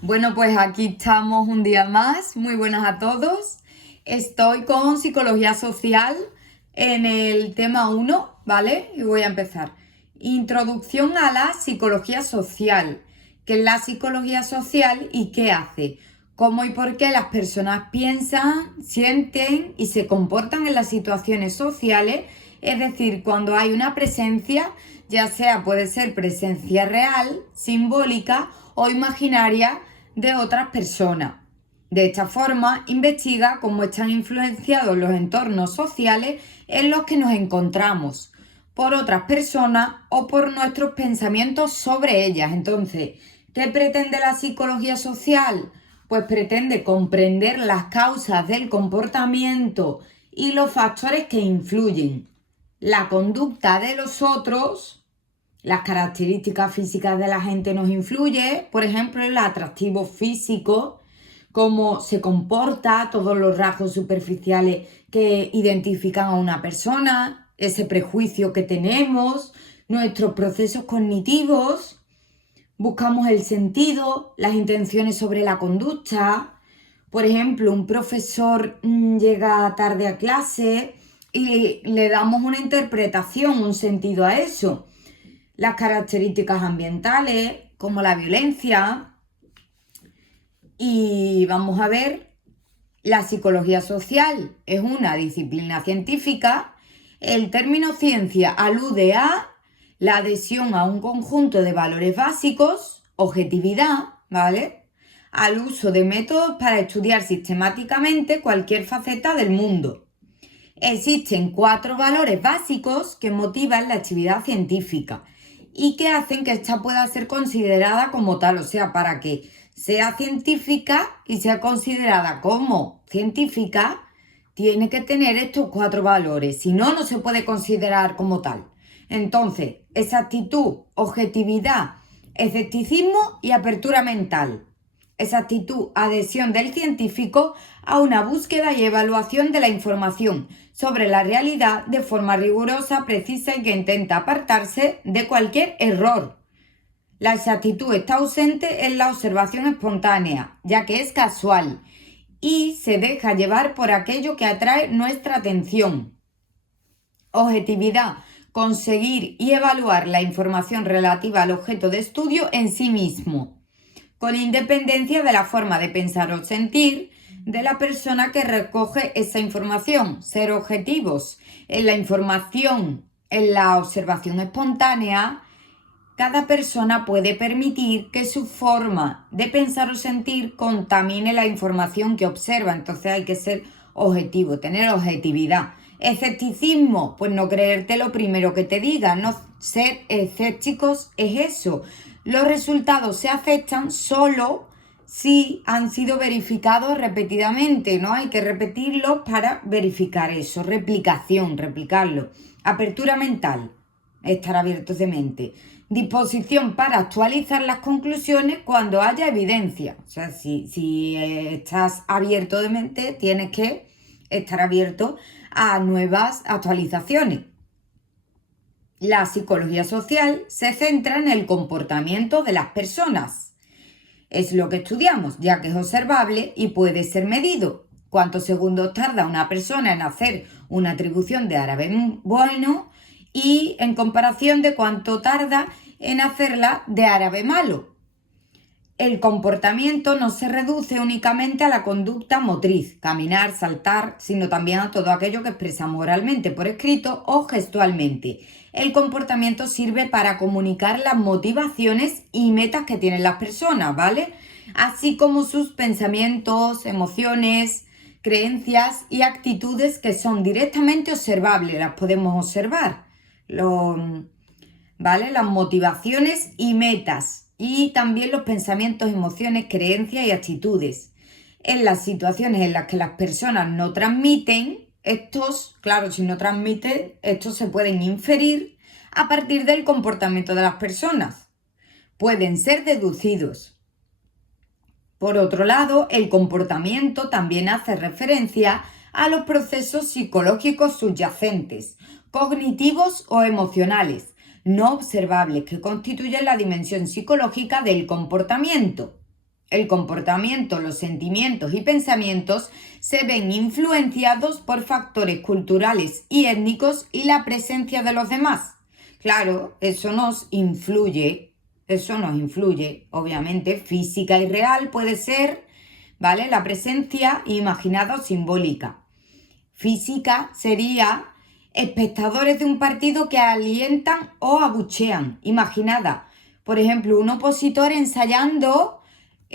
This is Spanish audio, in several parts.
Bueno, pues aquí estamos un día más. Muy buenas a todos. Estoy con psicología social en el tema 1, ¿vale? Y voy a empezar. Introducción a la psicología social. ¿Qué es la psicología social y qué hace? ¿Cómo y por qué las personas piensan, sienten y se comportan en las situaciones sociales? Es decir, cuando hay una presencia, ya sea puede ser presencia real, simbólica o imaginaria de otras personas. De esta forma, investiga cómo están influenciados los entornos sociales en los que nos encontramos por otras personas o por nuestros pensamientos sobre ellas. Entonces, ¿qué pretende la psicología social? Pues pretende comprender las causas del comportamiento y los factores que influyen. La conducta de los otros, las características físicas de la gente nos influye, por ejemplo, el atractivo físico, cómo se comporta, todos los rasgos superficiales que identifican a una persona, ese prejuicio que tenemos, nuestros procesos cognitivos, buscamos el sentido, las intenciones sobre la conducta. Por ejemplo, un profesor llega tarde a clase y le damos una interpretación, un sentido a eso. Las características ambientales, como la violencia. Y vamos a ver, la psicología social es una disciplina científica. El término ciencia alude a la adhesión a un conjunto de valores básicos, objetividad, ¿vale? Al uso de métodos para estudiar sistemáticamente cualquier faceta del mundo. Existen 4 valores básicos que motivan la actividad científica y que hacen que ésta pueda ser considerada como tal, o sea, para que sea científica y sea considerada como científica, tiene que tener estos 4 valores, si no, no se puede considerar como tal. Entonces, exactitud, objetividad, escepticismo y apertura mental. Exactitud, adhesión del científico a una búsqueda y evaluación de la información sobre la realidad de forma rigurosa, precisa y que intenta apartarse de cualquier error. La exactitud está ausente en la observación espontánea, ya que es casual y se deja llevar por aquello que atrae nuestra atención. Objetividad, conseguir y evaluar la información relativa al objeto de estudio en sí mismo, con independencia de la forma de pensar o sentir de la persona que recoge esa información. Ser objetivos en la información, en la observación espontánea. Cada persona puede permitir que su forma de pensar o sentir contamine la información que observa. Entonces hay que ser objetivo, tener objetividad. Escepticismo, pues no creerte lo primero que te digan, no ser escépticos es eso. Los resultados se aceptan solo si han sido verificados repetidamente, ¿no? Hay que repetirlos para verificar eso. Replicación, replicarlo. Apertura mental, estar abiertos de mente. Disposición para actualizar las conclusiones cuando haya evidencia. O sea, si estás abierto de mente, tienes que estar abierto a nuevas actualizaciones. La psicología social se centra en el comportamiento de las personas. Es lo que estudiamos, ya que es observable y puede ser medido. ¿Cuántos segundos tarda una persona en hacer una atribución de árabe bueno y en comparación de cuánto tarda en hacerla de árabe malo? El comportamiento no se reduce únicamente a la conducta motriz, caminar, saltar, sino también a todo aquello que expresamos oralmente, por escrito o gestualmente. El comportamiento sirve para comunicar las motivaciones y metas que tienen las personas, ¿vale? Así como sus pensamientos, emociones, creencias y actitudes que son directamente observables, las podemos observar, ¿vale? Las motivaciones y metas. Y también los pensamientos, emociones, creencias y actitudes. En las situaciones en las que las personas no transmiten, claro, si no transmiten, estos se pueden inferir a partir del comportamiento de las personas. Pueden ser deducidos. Por otro lado, el comportamiento también hace referencia a los procesos psicológicos subyacentes, cognitivos o emocionales, no observables, que constituyen la dimensión psicológica del comportamiento. El comportamiento, los sentimientos y pensamientos se ven influenciados por factores culturales y étnicos y la presencia de los demás. Claro, eso nos influye, obviamente, física y real puede ser, ¿vale? La presencia imaginada o simbólica. Física sería espectadores de un partido que alientan o abuchean. Imaginada, por ejemplo, un opositor ensayando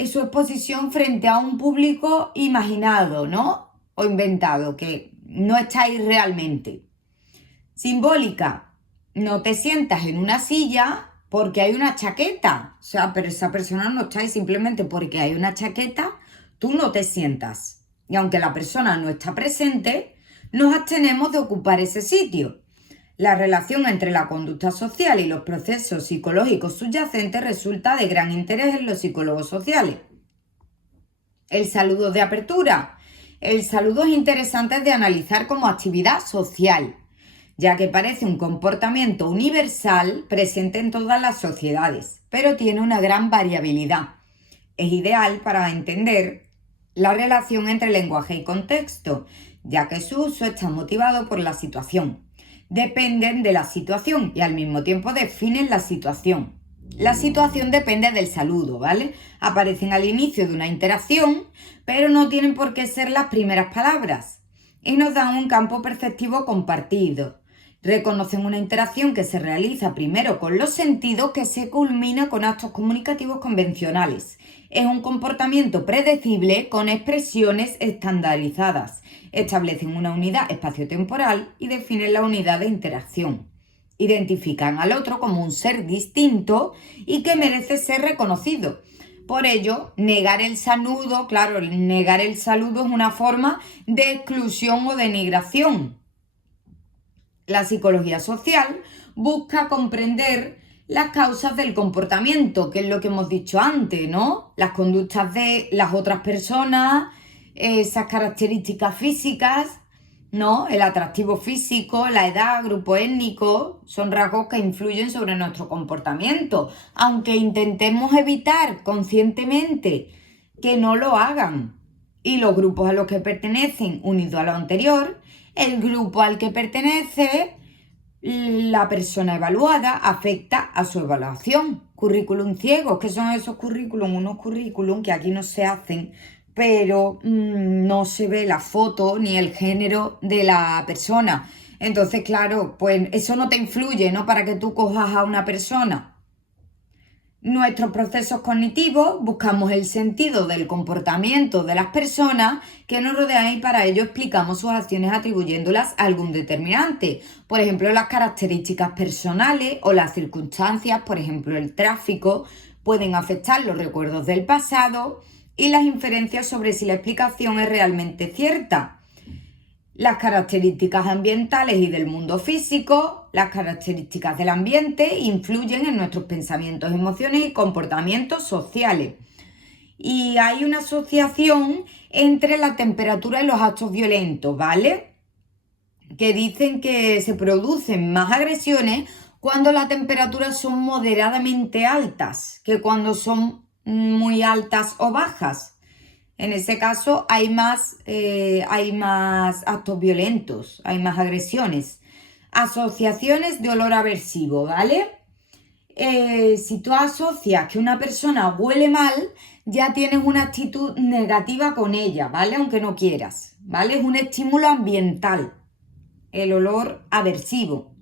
su exposición frente a un público imaginado, ¿no? O inventado, que no está ahí realmente. Simbólica, no te sientas en una silla porque hay una chaqueta. O sea, pero esa persona no está ahí simplemente porque hay una chaqueta, tú no te sientas. Y aunque la persona no está presente, nos abstenemos de ocupar ese sitio. La relación entre la conducta social y los procesos psicológicos subyacentes resulta de gran interés en los psicólogos sociales. El saludo de apertura. El saludo es interesante de analizar como actividad social, ya que parece un comportamiento universal presente en todas las sociedades, pero tiene una gran variabilidad. Es ideal para entender la relación entre lenguaje y contexto, ya que su uso está motivado por la situación. Dependen de la situación y al mismo tiempo definen la situación. La situación depende del saludo, ¿vale? Aparecen al inicio de una interacción, pero no tienen por qué ser las primeras palabras y nos dan un campo perceptivo compartido. Reconocen una interacción que se realiza primero con los sentidos que se culmina con actos comunicativos convencionales. Es un comportamiento predecible con expresiones estandarizadas. Establecen una unidad espaciotemporal y definen la unidad de interacción. Identifican al otro como un ser distinto y que merece ser reconocido. Por ello, negar el saludo, claro, negar el saludo es una forma de exclusión o denigración. La psicología social busca comprender las causas del comportamiento, que es lo que hemos dicho antes, ¿no? Las conductas de las otras personas, esas características físicas, ¿no? El atractivo físico, la edad, grupo étnico, son rasgos que influyen sobre nuestro comportamiento, aunque intentemos evitar conscientemente que no lo hagan. Y los grupos a los que pertenecen, unido a lo anterior, el grupo al que pertenece la persona evaluada afecta a su evaluación. Currículum ciegos, ¿qué son esos currículum? Unos currículum que aquí no se hacen, pero no se ve la foto ni el género de la persona. Entonces, claro, pues eso no te influye, ¿no? Para que tú cojas a una persona. Nuestros procesos cognitivos buscamos el sentido del comportamiento de las personas que nos rodean y para ello explicamos sus acciones atribuyéndolas a algún determinante. Por ejemplo, las características personales o las circunstancias, por ejemplo, el tráfico, pueden afectar los recuerdos del pasado y las inferencias sobre si la explicación es realmente cierta. Las características ambientales y del mundo físico, las características del ambiente influyen en nuestros pensamientos, emociones y comportamientos sociales. Y hay una asociación entre la temperatura y los actos violentos, ¿vale? Que dicen que se producen más agresiones cuando las temperaturas son moderadamente altas que cuando son muy altas o bajas. En ese caso hay más actos violentos, hay más agresiones. Asociaciones de olor aversivo, ¿vale? Si tú asocias que una persona huele mal, ya tienes una actitud negativa con ella, ¿vale? Aunque no quieras, ¿vale? Es un estímulo ambiental, el olor aversivo.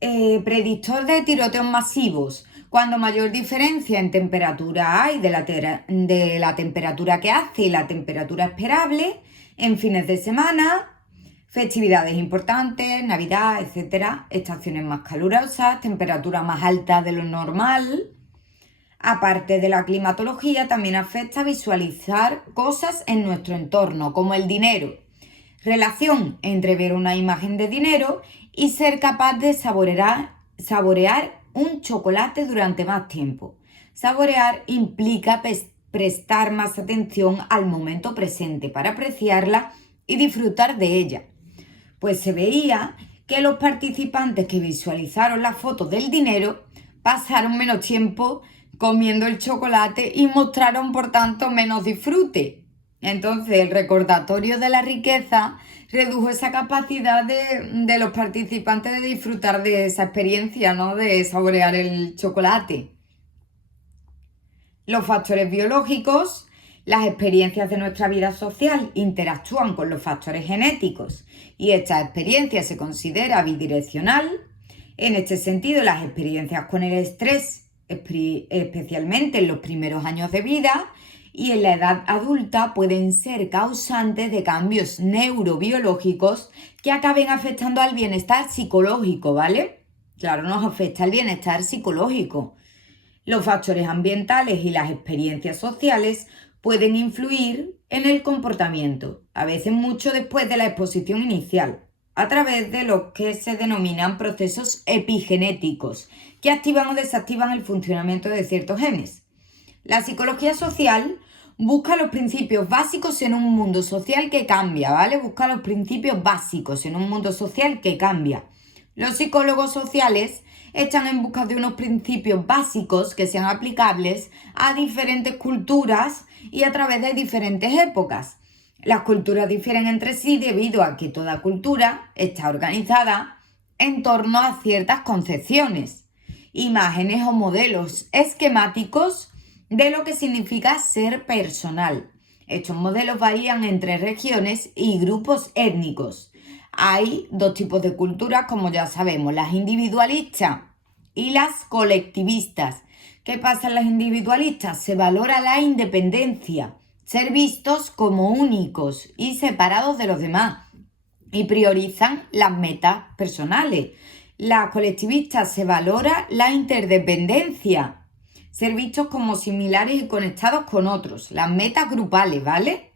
Predictor de tiroteos masivos. Cuando mayor diferencia en temperatura hay de la temperatura que hace y la temperatura esperable, en fines de semana, festividades importantes, Navidad, etc., estaciones más calurosas, temperatura más alta de lo normal. Aparte de la climatología, también afecta a visualizar cosas en nuestro entorno, como el dinero. Relación entre ver una imagen de dinero y ser capaz de saborear un chocolate durante más tiempo. Saborear implica prestar más atención al momento presente para apreciarla y disfrutar de ella. Pues se veía que los participantes que visualizaron las fotos del dinero pasaron menos tiempo comiendo el chocolate y mostraron por tanto menos disfrute. Entonces el recordatorio de la riqueza redujo esa capacidad de los participantes de disfrutar de esa experiencia, ¿no? De saborear el chocolate. Los factores biológicos, las experiencias de nuestra vida social interactúan con los factores genéticos y esta experiencia se considera bidireccional. En este sentido, las experiencias con el estrés, especialmente en los primeros años de vida y en la edad adulta, pueden ser causantes de cambios neurobiológicos que acaben afectando al bienestar psicológico, ¿vale? Claro, nos afecta el bienestar psicológico. Los factores ambientales y las experiencias sociales pueden influir en el comportamiento, a veces mucho después de la exposición inicial, a través de lo que se denominan procesos epigenéticos, que activan o desactivan el funcionamiento de ciertos genes. La psicología social busca los principios básicos en un mundo social que cambia, ¿vale? Busca los principios básicos en un mundo social que cambia. Los psicólogos sociales están en busca de unos principios básicos que sean aplicables a diferentes culturas y a través de diferentes épocas. Las culturas difieren entre sí debido a que toda cultura está organizada en torno a ciertas concepciones, imágenes o modelos esquemáticos de lo que significa ser personal. Estos modelos varían entre regiones y grupos étnicos. Hay dos tipos de culturas, como ya sabemos, las individualistas y las colectivistas. ¿Qué pasa en las individualistas? Se valora la independencia, ser vistos como únicos y separados de los demás, y priorizan las metas personales. Las colectivistas se valora la interdependencia, ser vistos como similares y conectados con otros, las metas grupales, ¿vale?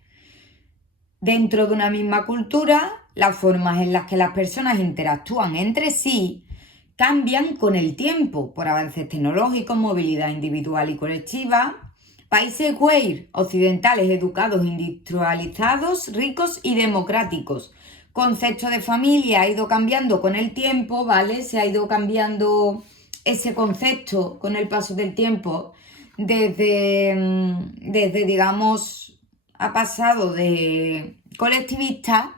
Dentro de una misma cultura, las formas en las que las personas interactúan entre sí cambian con el tiempo por avances tecnológicos, movilidad individual y colectiva. Países queer, occidentales, educados, industrializados, ricos y democráticos. Concepto de familia ha ido cambiando con el tiempo, ¿vale? Se ha ido cambiando ese concepto con el paso del tiempo desde digamos, ha pasado de colectivista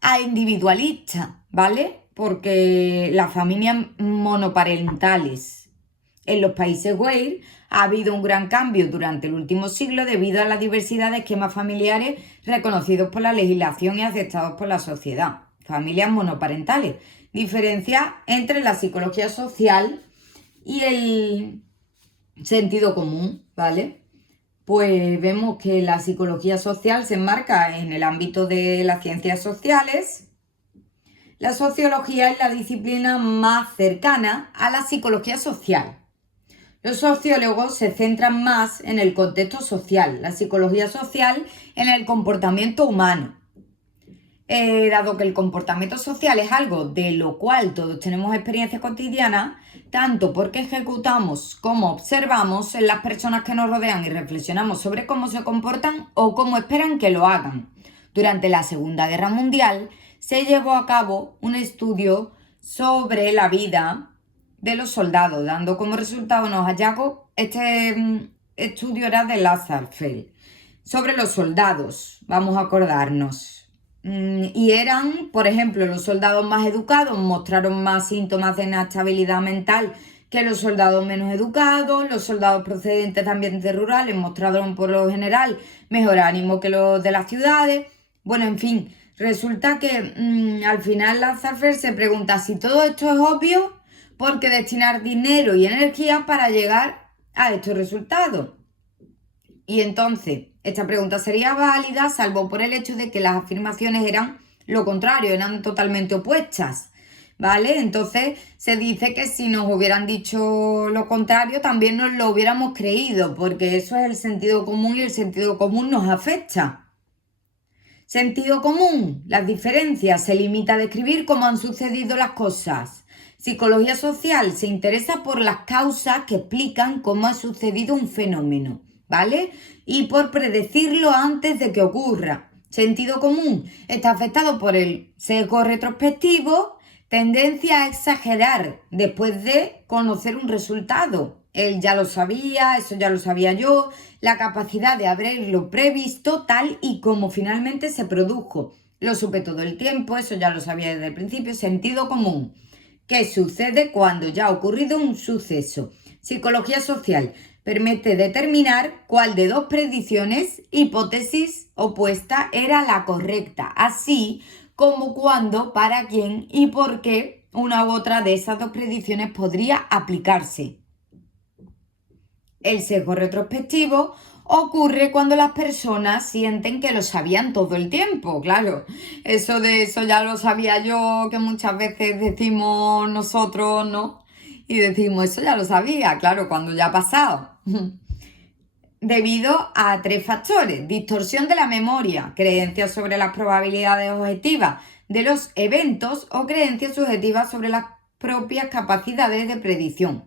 a individualista, ¿vale? Porque las familias monoparentales en los países queer ha habido un gran cambio durante el último siglo debido a la diversidad de esquemas familiares reconocidos por la legislación y aceptados por la sociedad. Familias monoparentales. Diferencia entre la psicología social y el sentido común, ¿vale? Pues vemos que la psicología social se enmarca en el ámbito de las ciencias sociales. La sociología es la disciplina más cercana a la psicología social. Los sociólogos se centran más en el contexto social, la psicología social en el comportamiento humano. Dado que el comportamiento social es algo de lo cual todos tenemos experiencia cotidiana, tanto porque ejecutamos como observamos en las personas que nos rodean y reflexionamos sobre cómo se comportan o cómo esperan que lo hagan. Durante la Segunda Guerra Mundial se llevó a cabo un estudio sobre la vida de los soldados, dando como resultado unos hallazgos. Este estudio era de Lazarsfeld. Sobre los soldados, vamos a acordarnos. Y eran, por ejemplo, los soldados más educados mostraron más síntomas de inestabilidad mental que los soldados menos educados. Los soldados procedentes de ambientes rurales mostraron por lo general mejor ánimo que los de las ciudades. Bueno, en fin, resulta que al final Lazarsfeld se pregunta si todo esto es obvio, ¿por qué destinar dinero y energía para llegar a estos resultados? Y entonces, esta pregunta sería válida salvo por el hecho de que las afirmaciones eran lo contrario, eran totalmente opuestas, ¿vale? Entonces se dice que si nos hubieran dicho lo contrario también nos lo hubiéramos creído, porque eso es el sentido común y el sentido común nos afecta. Sentido común, las diferencias, se limita a describir cómo han sucedido las cosas. Psicología social se interesa por las causas que explican cómo ha sucedido un fenómeno, ¿vale? Y por predecirlo antes de que ocurra. Sentido común está afectado por el sesgo retrospectivo, tendencia a exagerar después de conocer un resultado. él ya lo sabía, eso ya lo sabía yo, la capacidad de haberlo previsto tal y como finalmente se produjo. Lo supe todo el tiempo, eso ya lo sabía desde el principio, sentido común. ¿Qué sucede cuando ya ha ocurrido un suceso? Psicología social permite determinar cuál de dos predicciones, hipótesis opuesta, era la correcta, así como cuándo, para quién y por qué una u otra de esas dos predicciones podría aplicarse. El sesgo retrospectivo ocurre cuando las personas sienten que lo sabían todo el tiempo, claro. Eso ya lo sabía yo, que muchas veces decimos nosotros, ¿no? Y decimos, eso ya lo sabía, claro, cuando ya ha pasado. Debido a 3 factores: distorsión de la memoria, creencias sobre las probabilidades objetivas de los eventos o creencias subjetivas sobre las propias capacidades de predicción.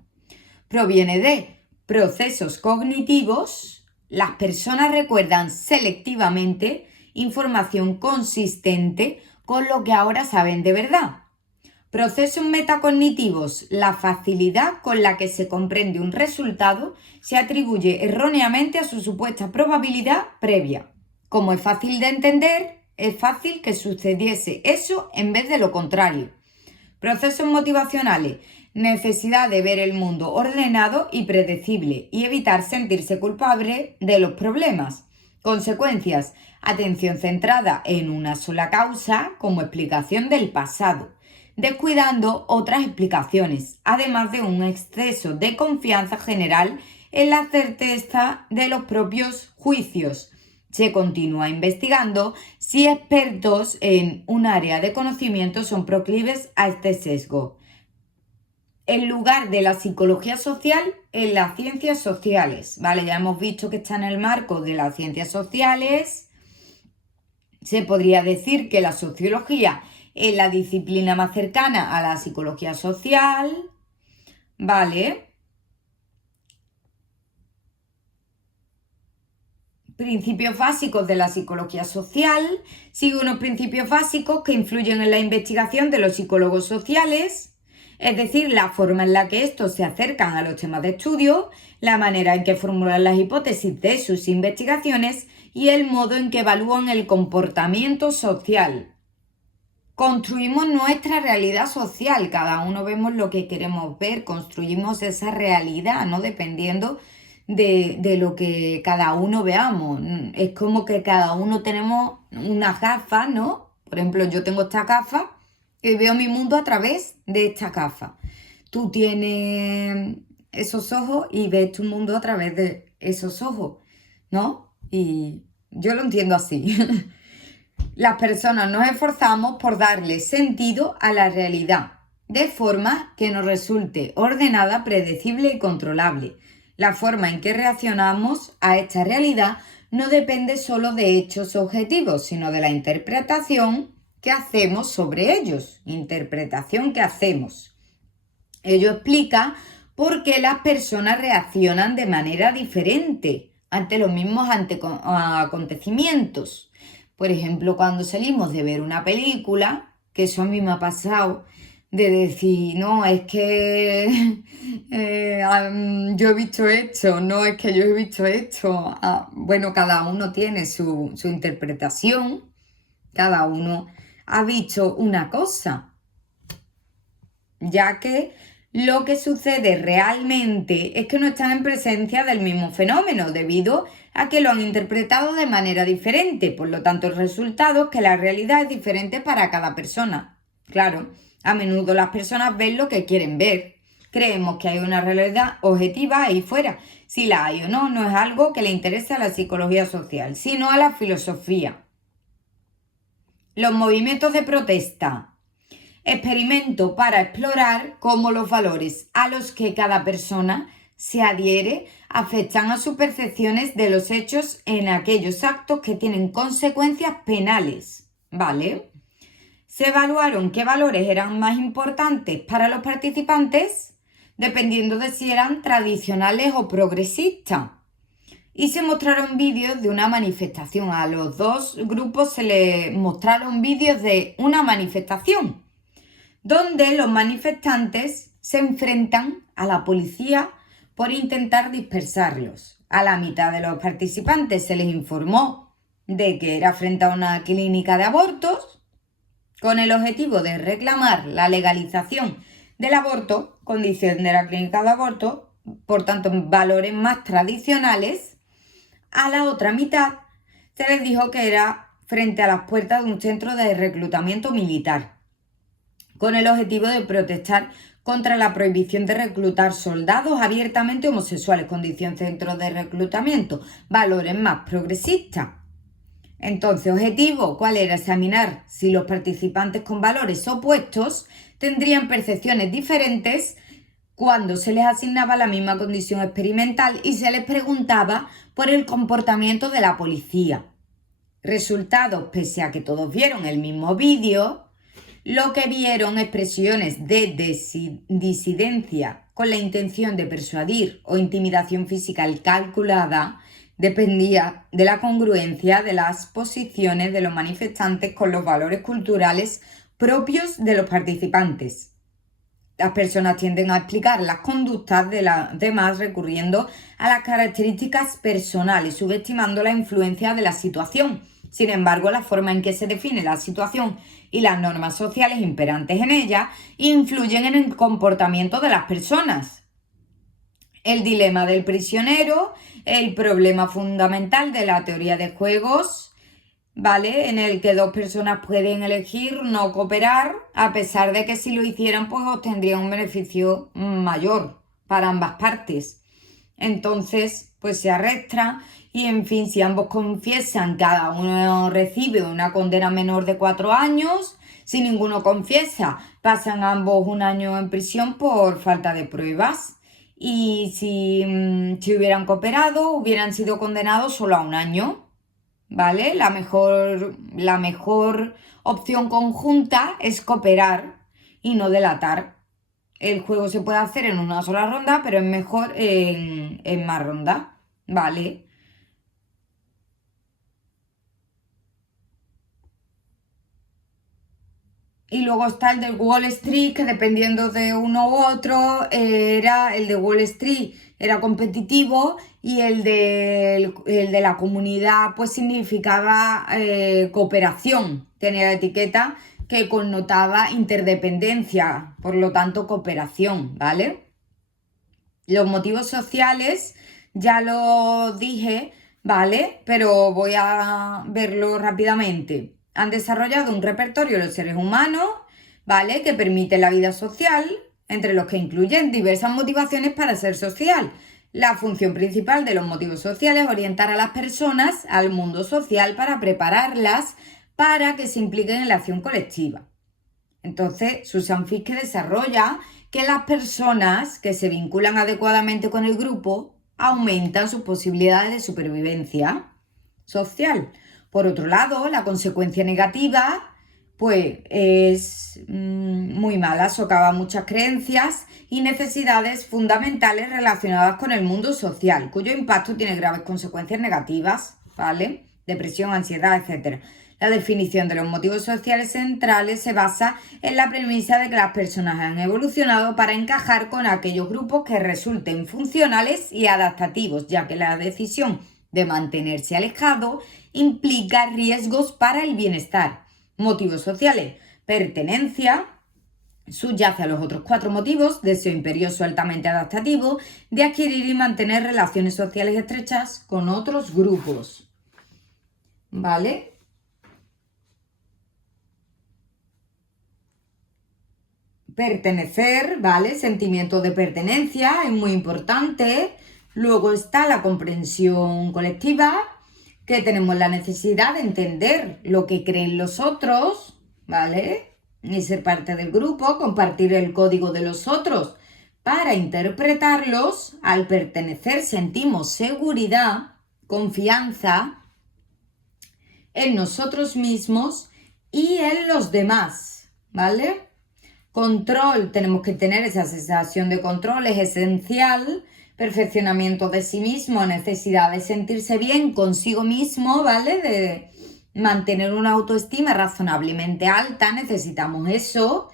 Proviene de procesos cognitivos. Las personas recuerdan selectivamente información consistente con lo que ahora saben de verdad. Procesos metacognitivos. La facilidad con la que se comprende un resultado se atribuye erróneamente a su supuesta probabilidad previa. Como es fácil de entender, es fácil que sucediese eso en vez de lo contrario. Procesos motivacionales. Necesidad de ver el mundo ordenado y predecible y evitar sentirse culpable de los problemas. Consecuencias. Atención centrada en una sola causa como explicación del pasado, descuidando otras explicaciones, además de un exceso de confianza general en la certeza de los propios juicios. Se continúa investigando si expertos en un área de conocimiento son proclives a este sesgo. El lugar de la psicología social en las ciencias sociales, ¿vale? Ya hemos visto que está en el marco de las ciencias sociales. Se podría decir que la sociología es la disciplina más cercana a la psicología social, ¿vale? Principios básicos de la psicología social. Sigue unos principios básicos que influyen en la investigación de los psicólogos sociales, es decir, la forma en la que estos se acercan a los temas de estudio, la manera en que formulan las hipótesis de sus investigaciones y el modo en que evalúan el comportamiento social. Construimos nuestra realidad social, cada uno vemos lo que queremos ver, construimos esa realidad, ¿no? Dependiendo de lo que cada uno veamos. Es como que cada uno tenemos unas gafas, ¿no? Por ejemplo, yo tengo esta gafa y veo mi mundo a través de esta gafa. Tú tienes esos ojos y ves tu mundo a través de esos ojos, ¿no? Y yo lo entiendo así. Las personas nos esforzamos por darle sentido a la realidad, de forma que nos resulte ordenada, predecible y controlable. La forma en que reaccionamos a esta realidad no depende solo de hechos objetivos, sino de la interpretación que hacemos sobre ellos. Interpretación que hacemos. Ello explica por qué las personas reaccionan de manera diferente ante los mismos acontecimientos. Por ejemplo, cuando salimos de ver una película, que eso a mí me ha pasado, de decir, no, es que yo he visto esto, no, es que yo he visto esto. Bueno, cada uno tiene su interpretación, cada uno ha visto una cosa, ya que lo que sucede realmente es que no están en presencia del mismo fenómeno, debido a que lo han interpretado de manera diferente. Por lo tanto, el resultado es que la realidad es diferente para cada persona. Claro, a menudo las personas ven lo que quieren ver. Creemos que hay una realidad objetiva ahí fuera. Si la hay o no, no es algo que le interese a la psicología social, sino a la filosofía. Los movimientos de protesta. Experimento para explorar cómo los valores a los que cada persona se adhiere afectan a sus percepciones de los hechos en aquellos actos que tienen consecuencias penales, ¿vale? Se evaluaron qué valores eran más importantes para los participantes dependiendo de si eran tradicionales o progresistas. Y se mostraron vídeos de una manifestación. A los dos grupos se les mostraron vídeos de una manifestación, donde los manifestantes se enfrentan a la policía por intentar dispersarlos. A la mitad de los participantes se les informó de que era frente a una clínica de abortos, con el objetivo de reclamar la legalización del aborto, condición de la clínica de aborto, por tanto, valores más tradicionales. A la otra mitad se les dijo que era frente a las puertas de un centro de reclutamiento militar, con el objetivo de protestar contra la prohibición de reclutar soldados abiertamente homosexuales, condición centro de reclutamiento, valores más progresistas. Entonces, objetivo, ¿cuál era? Examinar si los participantes con valores opuestos tendrían percepciones diferentes cuando se les asignaba la misma condición experimental y se les preguntaba por el comportamiento de la policía. Resultados, pese a que todos vieron el mismo vídeo, lo que vieron expresiones de disidencia con la intención de persuadir o intimidación física calculada dependía de la congruencia de las posiciones de los manifestantes con los valores culturales propios de los participantes. Las personas tienden a explicar las conductas de las demás recurriendo a las características personales, subestimando la influencia de la situación. Sin embargo, la forma en que se define la situación y las normas sociales imperantes en ella influyen en el comportamiento de las personas. El dilema del prisionero, el problema fundamental de la teoría de juegos, ¿vale? En el que dos personas pueden elegir no cooperar, a pesar de que si lo hicieran, pues obtendrían un beneficio mayor para ambas partes. Entonces, pues se arrastra y, en fin, si ambos confiesan, cada uno recibe una condena menor de 4 años. Si ninguno confiesa, pasan ambos 1 año en prisión por falta de pruebas. Y si hubieran cooperado, hubieran sido condenados solo a 1 año, ¿vale? La mejor opción conjunta es cooperar y no delatar. El juego se puede hacer en una sola ronda, pero es mejor en más rondas, ¿vale? Y luego está el de Wall Street, que dependiendo de uno u otro, el de Wall Street era competitivo y el de la comunidad pues significaba cooperación. Tenía la etiqueta que connotaba interdependencia, por lo tanto cooperación, ¿vale? Los motivos sociales ya lo dije, ¿vale? Pero voy a verlo rápidamente. Han desarrollado un repertorio de los seres humanos, ¿vale? Que permite la vida social, entre los que incluyen diversas motivaciones para ser social. La función principal de los motivos sociales es orientar a las personas al mundo social para prepararlas para que se impliquen en la acción colectiva. Entonces, Susan Fiske desarrolla que las personas que se vinculan adecuadamente con el grupo aumentan sus posibilidades de supervivencia social. Por otro lado, la consecuencia negativa pues es muy mala, socava muchas creencias y necesidades fundamentales relacionadas con el mundo social, cuyo impacto tiene graves consecuencias negativas, ¿vale? Depresión, ansiedad, etc. La definición de los motivos sociales centrales se basa en la premisa de que las personas han evolucionado para encajar con aquellos grupos que resulten funcionales y adaptativos, ya que la decisión de mantenerse alejado implica riesgos para el bienestar. Motivos sociales: pertenencia, subyace a los otros 4 motivos: deseo imperioso altamente adaptativo de adquirir y mantener relaciones sociales estrechas con otros grupos, ¿vale? Pertenecer, ¿vale? Sentimiento de pertenencia es muy importante. Luego está la comprensión colectiva, que tenemos la necesidad de entender lo que creen los otros, ¿vale? Y ser parte del grupo, compartir el código de los otros para interpretarlos. Al pertenecer sentimos seguridad, confianza en nosotros mismos y en los demás, ¿vale? Control, tenemos que tener esa sensación de control, es esencial. Perfeccionamiento de sí mismo, necesidad de sentirse bien consigo mismo, ¿vale? De mantener una autoestima razonablemente alta, necesitamos eso.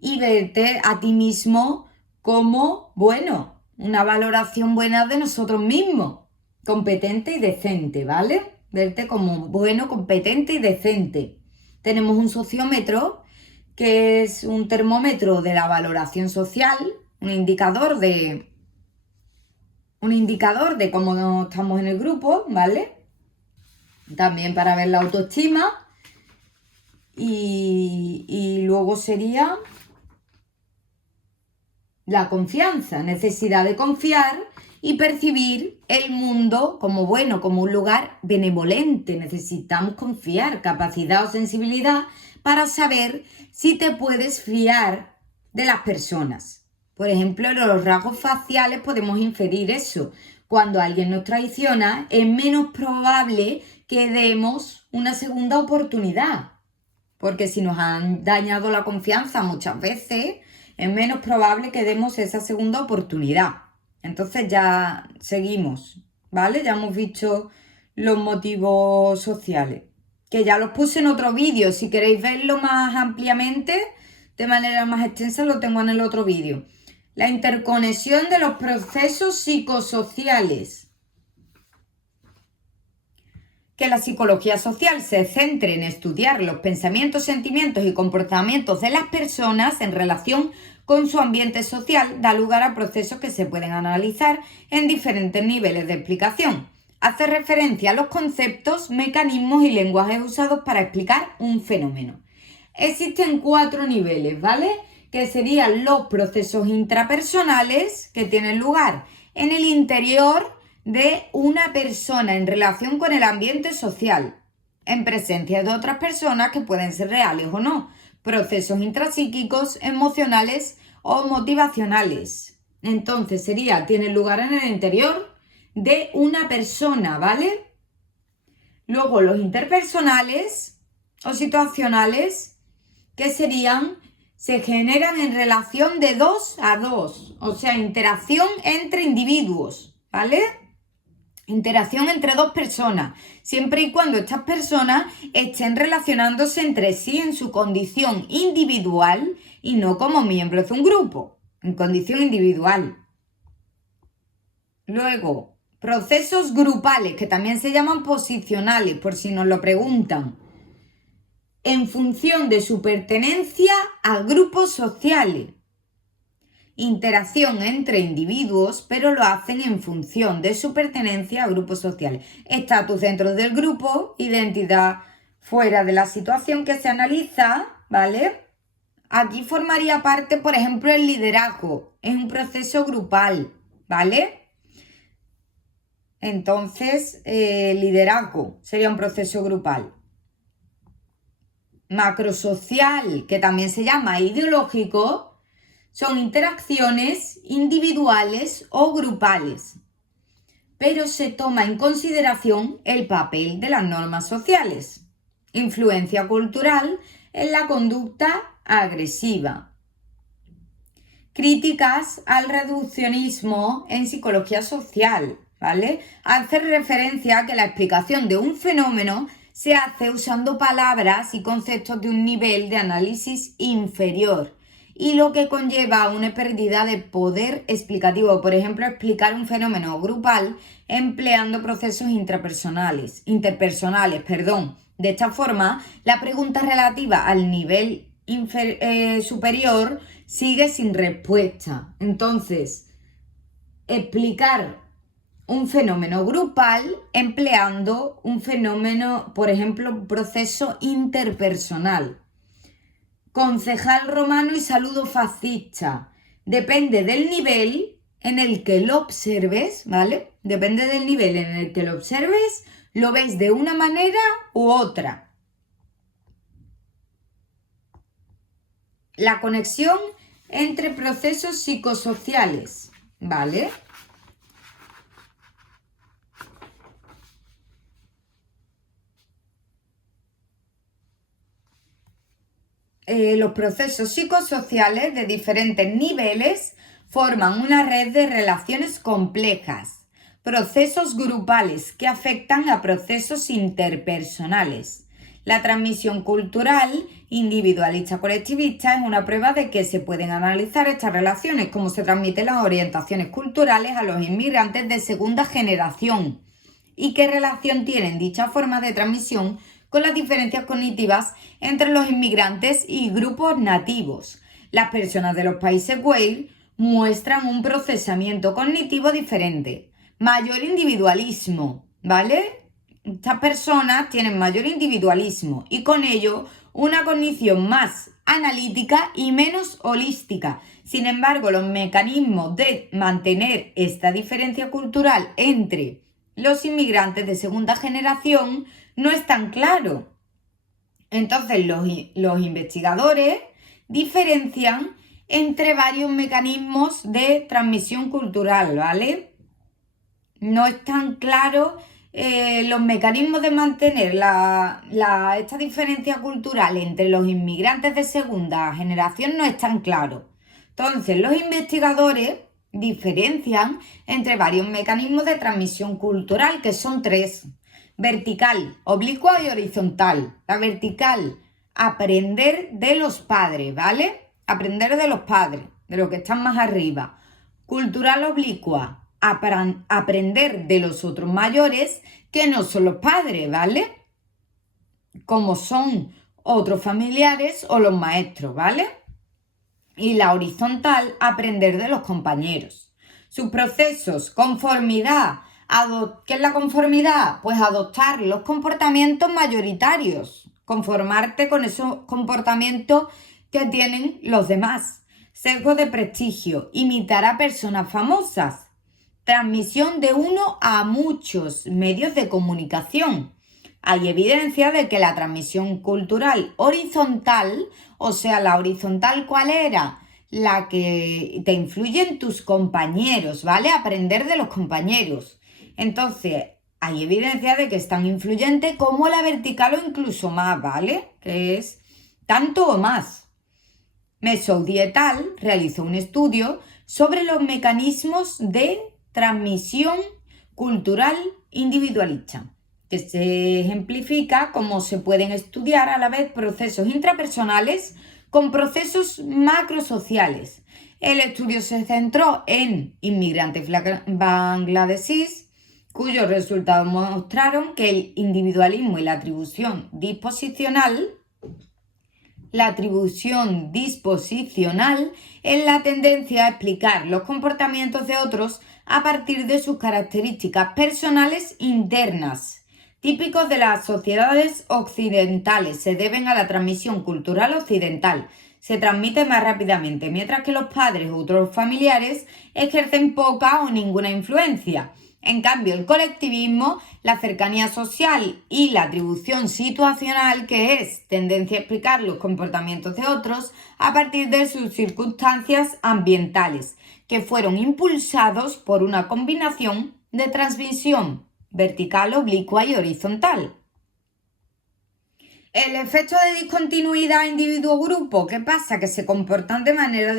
Y verte a ti mismo como bueno, una valoración buena de nosotros mismos, competente y decente, ¿vale? Verte como bueno, competente y decente. Tenemos un sociómetro, que es un termómetro de la valoración social, un indicador de cómo estamos en el grupo, ¿vale? También para ver la autoestima. Y luego sería la confianza, necesidad de confiar y percibir el mundo como bueno, como un lugar benevolente. Necesitamos confiar, capacidad o sensibilidad para saber si te puedes fiar de las personas. Por ejemplo, en los rasgos faciales podemos inferir eso. Cuando alguien nos traiciona, es menos probable que demos una segunda oportunidad. Porque si nos han dañado la confianza muchas veces, es menos probable que demos esa segunda oportunidad. Entonces ya seguimos, ¿vale? Ya hemos visto los motivos sociales, que ya los puse en otro vídeo. Si queréis verlo más ampliamente, de manera más extensa, lo tengo en el otro vídeo. La interconexión de los procesos psicosociales. Que la psicología social se centre en estudiar los pensamientos, sentimientos y comportamientos de las personas en relación con su ambiente social da lugar a procesos que se pueden analizar en diferentes niveles de explicación. Hace referencia a los conceptos, mecanismos y lenguajes usados para explicar un fenómeno. Existen 4 niveles, ¿vale? Que serían los procesos intrapersonales que tienen lugar en el interior de una persona en relación con el ambiente social, en presencia de otras personas que pueden ser reales o no. Procesos intrapsíquicos, emocionales o motivacionales. Entonces tienen lugar en el interior de una persona, ¿vale? Luego los interpersonales o situacionales, que se generan en relación de 2 a 2, o sea, interacción entre individuos, ¿vale? Interacción entre 2 personas, siempre y cuando estas personas estén relacionándose entre sí en su condición individual y no como miembros de un grupo, en condición individual. Luego, procesos grupales, que también se llaman posicionales, por si nos lo preguntan, en función de su pertenencia a grupos sociales. Interacción entre individuos, pero lo hacen en función de su pertenencia a grupos sociales. Estatus dentro del grupo, identidad fuera de la situación que se analiza, ¿vale? Aquí formaría parte, por ejemplo, el liderazgo. Es un proceso grupal, ¿vale? Entonces, liderazgo sería un proceso grupal. Macrosocial, que también se llama ideológico, son interacciones individuales o grupales, pero se toma en consideración el papel de las normas sociales. Influencia cultural en la conducta agresiva. Críticas al reduccionismo en psicología social, ¿vale? Hace referencia a que la explicación de un fenómeno se hace usando palabras y conceptos de un nivel de análisis inferior, y lo que conlleva una pérdida de poder explicativo. Por ejemplo, explicar un fenómeno grupal empleando procesos interpersonales. De esta forma, la pregunta relativa al nivel superior sigue sin respuesta. Entonces, explicar un fenómeno grupal empleando un fenómeno, por ejemplo, un proceso interpersonal. Concejal romano y saludo fascista. Depende del nivel en el que lo observes, ¿vale? Depende del nivel en el que lo observes, lo ves de una manera u otra. La conexión entre procesos psicosociales, ¿vale? Los procesos psicosociales de diferentes niveles forman una red de relaciones complejas, procesos grupales que afectan a procesos interpersonales. La transmisión cultural individualista-colectivista es una prueba de que se pueden analizar estas relaciones, cómo se transmiten las orientaciones culturales a los inmigrantes de segunda generación y qué relación tienen dichas formas de transmisión con las diferencias cognitivas entre los inmigrantes y grupos nativos. Las personas de los países Wales muestran un procesamiento cognitivo diferente, mayor individualismo, ¿vale? Estas personas tienen mayor individualismo y con ello una cognición más analítica y menos holística. Sin embargo, los mecanismos de mantener esta diferencia cultural entre los inmigrantes de segunda generación no están claros. Entonces, los investigadores diferencian entre varios mecanismos de transmisión cultural, ¿vale? No están claros los mecanismos de mantener esta diferencia cultural entre los inmigrantes de segunda generación no están claros. Entonces, los investigadores diferencian entre varios mecanismos de transmisión cultural, que son 3: vertical, oblicua y horizontal. La vertical, aprender de los padres, ¿vale? Aprender de los padres, de los que están más arriba. Cultural oblicua, aprender de los otros mayores que no son los padres, ¿vale? Como son otros familiares o los maestros, ¿vale? Y la horizontal, aprender de los compañeros. Sus procesos: conformidad. ¿Qué es la conformidad? Pues adoptar los comportamientos mayoritarios, conformarte con esos comportamientos que tienen los demás. Sesgo de prestigio, imitar a personas famosas. Transmisión de uno a muchos medios de comunicación. Hay evidencia de que la transmisión cultural horizontal, o sea, la horizontal, ¿cuál era? La que te influye en tus compañeros, ¿vale? Aprender de los compañeros. Entonces, hay evidencia de que es tan influyente como la vertical o incluso más, ¿vale? Que es tanto o más. Mesoudi et al. Realizó un estudio sobre los mecanismos de transmisión cultural individualista, que se ejemplifica cómo se pueden estudiar a la vez procesos intrapersonales con procesos macrosociales. El estudio se centró en inmigrantes bangladesíes, cuyos resultados mostraron que el individualismo y la atribución disposicional es la tendencia a explicar los comportamientos de otros a partir de sus características personales internas, típicos de las sociedades occidentales. Se deben a la transmisión cultural occidental. Se transmite más rápidamente, mientras que los padres u otros familiares ejercen poca o ninguna influencia. En cambio, el colectivismo, la cercanía social y la atribución situacional, que es tendencia a explicar los comportamientos de otros a partir de sus circunstancias ambientales, que fueron impulsados por una combinación de transmisión vertical, oblicua y horizontal. El efecto de discontinuidad individuo-grupo, ¿qué pasa? Que se comportan de manera